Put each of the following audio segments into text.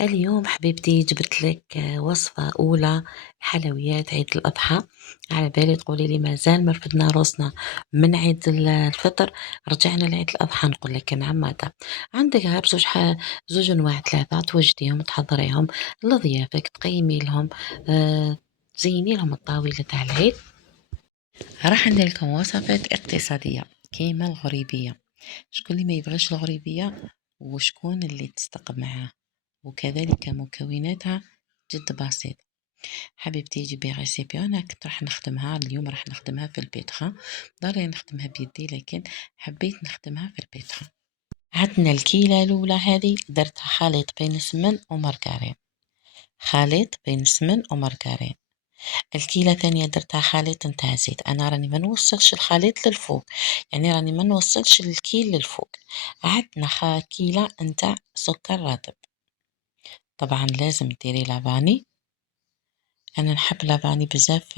اليوم حبيبتي جبت لك وصفة أولى حلويات عيد الأضحى. على بالي تقولي لي مازال ما رفدنا روسنا من عيد الفطر، رجعنا لعيد الأضحى. نقول لك نعم ماذا عندك؟ غير زوج أنواع ثلاثة توجديهم تحضريهم لضيافك، تقيمي لهم، تزيني لهم الطاولة تاع العيد. راح ندير لكم وصفات اقتصادية كيما الغريبية. شكون اللي ما يبغيش الغريبية وشكون اللي تصدق معاه؟ وكذلك مكوناتها جد بسيط. حبيبتي جيبي ريسيبي، انا كنت راح نخدمها اليوم، راح نخدمها في البيتخا، ضروري نخدمها بيدي لكن حبيت نخدمها في البيتخا. عندنا الكيلة الاولى هذه درتها خليط بين السمن ومارغرين، خليط بين السمن ومارغرين. الكيلة ثانية درتها خليط نتاع زيت، انا راني ما نوصلش الخليط للفوق، يعني راني ما نوصلش الكيل للفوق. عندنا كيلة نتاع سكر رطب، طبعا لازم ديري لافاني. انا نحب لافاني بزاف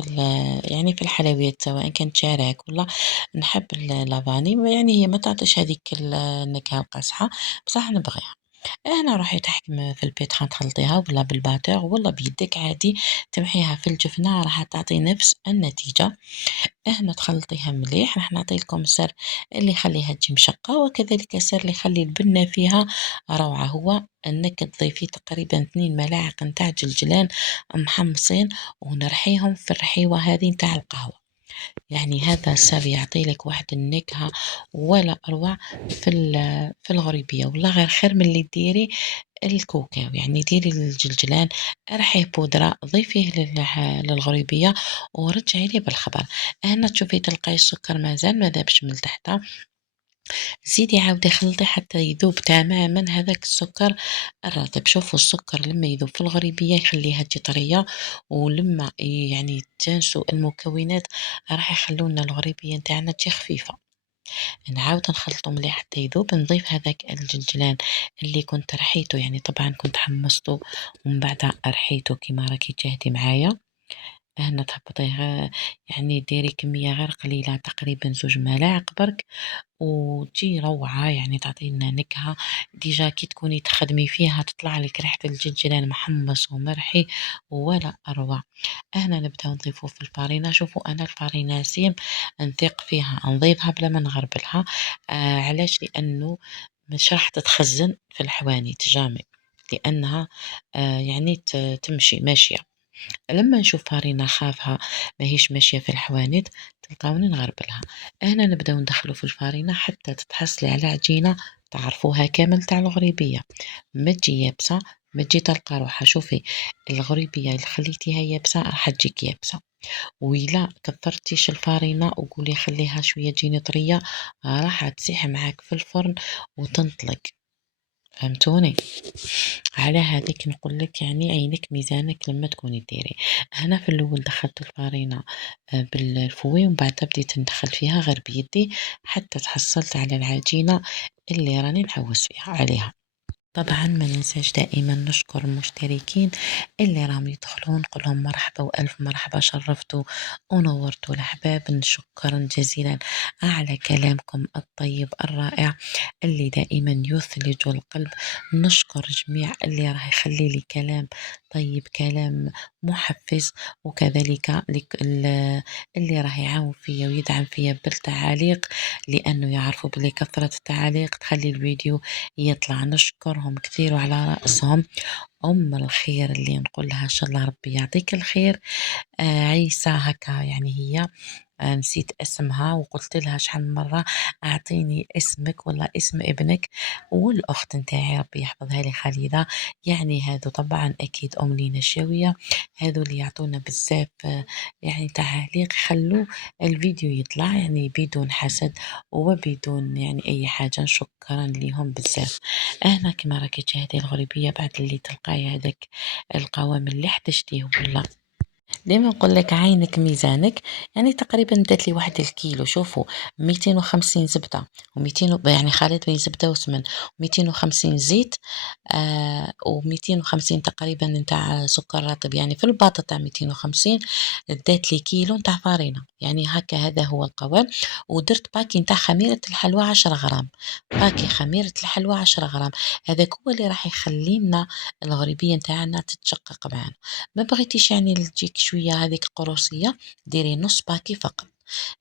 يعني في الحلويات سواء كانت شارعك ولا، نحب لافاني، يعني هي ما تعطيش هذيك النكهه القاصحه، بصح نبغيها. هنا روحي تحكم في البيت تخلطيها ولا بالباتور ولا بيدك عادي، تمحيها في الجفنه راح تعطي نفس النتيجه. هنا تخلطيها مليح. راح نعطي لكم سر اللي يخليها تجي مشقه، وكذلك سر اللي يخلي البنه فيها روعه، هو انك تضيفي تقريبا 2 ملاعق نتاع جلجلان محمصين ونرحيهم في الرحيوه هذه نتاع القهوه. يعني هذا سر يعطي لك واحد النكهه ولا اروع في الغريبيه، والله غير خير من اللي ديري الكوكاو. يعني ديري الجلجلان ارحيه بودرة، ضيفيه للغريبية ورجعي لي بالخبر. هنا تشوفي تلقاي السكر مازال ما ذابش من تحت، زيدي عاودي خلطي حتى يذوب تماما هذاك السكر الرطب. شوفوا السكر لما يذوب في الغريبية يخليها تجي طرية، ولما يعني تنسوا المكونات راح يخلونا الغريبية نتاعنا تجي خفيفة. نعاود نخلطو مليح حتى يذوب، نضيف هذاك الجلجلان اللي كنت رحيته، يعني طبعا كنت حمصته ومن بعد رحيته كيما راكي تشاهدي معايا. هنا تهبطيه، يعني ديري كمية غير قليلة تقريبا 2 ملاعق برك، وتجي روعة، يعني تعطينا نكهة. ديجا كي تكوني تخدمي فيها تطلع لك ريحة الجلجلان محمص ومرحي ولا أروع. هنا نبدأ نضيفه في الفارينة. شوفوا أنا الفارينة سيم نثق فيها نضيفها بلا ما نغربلها. علاش؟ لأنه مش راح تتخزن في الحوانيت جامي، لأنها يعني تمشي ماشية. لما نشوف فارينة خافها ماهيش ماشية في الحوانيت تلقاوني نغربلها. هنا نبداو ندخلو في الفارينة حتى تتحصلي على عجينة تعرفوها كامل تاع الغريبية، ما تجي يابسة، ما تجي تلقى روحها. شوفي الغريبية اللي خليتيها يابسة راح تجيك يابسة، وإلا كثرتيش الفارينة وقولي خليها شوية تجيني طرية راح تسيح معاك في الفرن وتنطلق. فهمتوني؟ على هذيك نقول لك يعني عينك ميزانك لما تكوني ديري. هنا في الاول دخلت الفارينة بالفوي، ومن بعد بديت ندخل فيها غير بيدي حتى تحصلت على العجينة اللي راني نحوس فيها عليها. طبعا ما ننساش دائما نشكر المشتركين اللي راهم يدخلون، نقول لهم مرحبا والف مرحبا، شرفتوا ونورتوا الاحباب. شكرا جزيلا على كلامكم الطيب الرائع اللي دائما يثلج القلب. نشكر جميع اللي راح يخلي لي كلام طيب، كلام محفز، وكذلك اللي راح يعاون فيا ويدعم فيا بالتعاليق، لانه يعرفوا بلي كثرة التعاليق تخلي الفيديو يطلع. نشكرهم كثير، وعلى رأسهم أم الخير اللي نقول لها إن شاء الله ربي يعطيك الخير. عيسى هكا يعني هي، نسيت اسمها وقلت لها شحال من مرة أعطيني اسمك ولا اسم ابنك. والأخت نتاعي ربي يحفظها لي خالدة، يعني هذو طبعا أكيد أم لينا شاوية، هذو اللي يعطونا بزاف يعني تعاليق، خلوا الفيديو يطلع يعني بدون حسد وبدون يعني أي حاجة. شكرا لهم بزاف. أنا كما راكي تشاهدي الغريبية بعد اللي تلقاي هذاك القوام اللي احتجتيه ولا ديما نقول لك عينك ميزانك، يعني تقريبا دات لي 1 الكيلو. شوفوا 250 زبده و200 يعني خليط بين زبده وسمن، 250 زيت، و250 تقريبا نتاع سكر رطب، يعني في الباطة تاع 250 دات لي كيلو نتاع فارينة، يعني هكا هذا هو القوام. ودرت باكي نتاع خميرة الحلوى 10 غرام، باكي خميرة الحلوى 10 غرام، هذاك هو اللي راح يخلي لنا الغريبية نتاعنا تتشقق معنا. ما بغيتيش يعني تجيك شوية هذيك قروصية، ديري نص باكي فقط.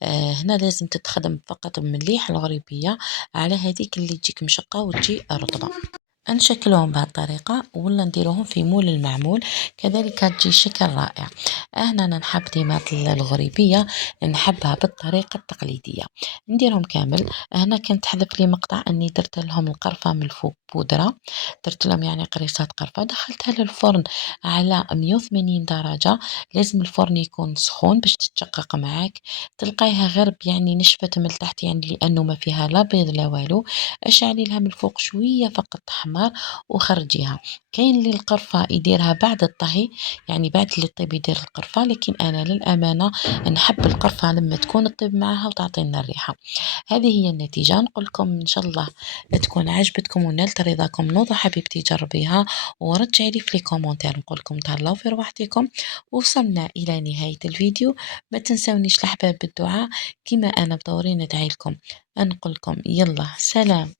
هنا لازم تتخدم فقط مليح الغريبية على هذيك اللي تجيك مشقة وتجي رطبة. نشكلهم بهالطريقة ولا نديروهم في مول المعمول، كذلك تجي شكل رائع. هنا أنا نحب ديما الغريبية نحبها بالطريقة التقليدية، نديرهم كامل. هنا كانت تحذف لي مقطع أني درت لهم القرفة من الفوق بودرة، درت لهم يعني قريصات قرفة، دخلتها للفرن على 180 درجة. لازم الفرن يكون سخون باش تتشقق معاك، تلقايها غرب يعني نشفت من التحت، يعني لأنه ما فيها لا بيض لا والو. اشعلي لها من الفوق شوية فقط حمار وخرجيها. كاين اللي القرفة يديرها بعد الطهي، يعني بعد اللي طيب يدير القرفة، لكن أنا للأمانة نحب القرفة لما تكون الطيب معها وتعطينا الريحة. هذه هي النتيجة. نقول لكم إن شاء الله تكون عجبتكم ونالت رضاكم. نوضة حبيبتي جربيها ورجعي لي في لي كومونتير. نقول لكم تهلاو في روحتكم. وصلنا إلى نهاية الفيديو، ما تنسونيش الأحباب بالدعاء كما أنا بدوري ندعي لكم. نقول لكم يلا سلام.